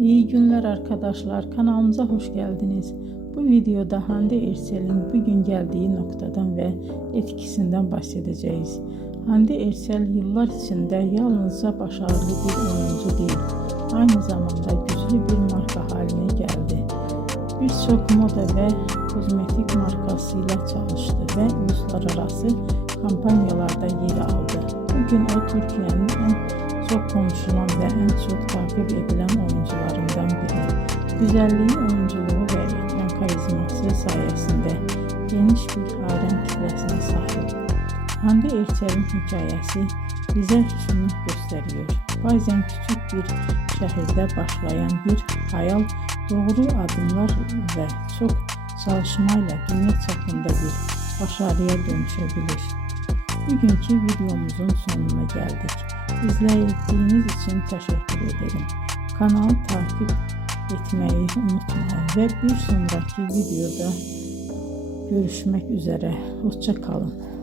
İyi günler arkadaşlar, kanalımıza hoş geldiniz. Bu videoda Hande Erçel'in bugün geldiği noktadan ve etkisinden bahsedeceğiz. Hande Erçel yıllar içinde yalnızca başarılı bir oyuncu değil, aynı zamanda güçlü bir marka haline geldi. Birçok moda ve kozmetik markasıyla çalıştı ve uluslararası kampanyalarda yer aldı. Bugün o Türkiye'nin en çok konuşulan ve en çok takip edilen oyuncularından biri. Güzelliği, oyunculuğu ve ekran karizması sayesinde geniş bir hayran kitlesine sahip. Hande Erçel'in hikayesi bize şunu gösteriyor. Bazen küçük bir şehirde başlayan bir hayal doğru adımlar ve çok çalışmayla dünya çapında bir başarıya dönüşebilir. Bugünkü videomuzun sonuna geldik. İzlediğiniz için teşekkür ederim. Kanalı takip etmeyi unutmayın ve bir sonraki videoda görüşmek üzere. Hoşça kalın.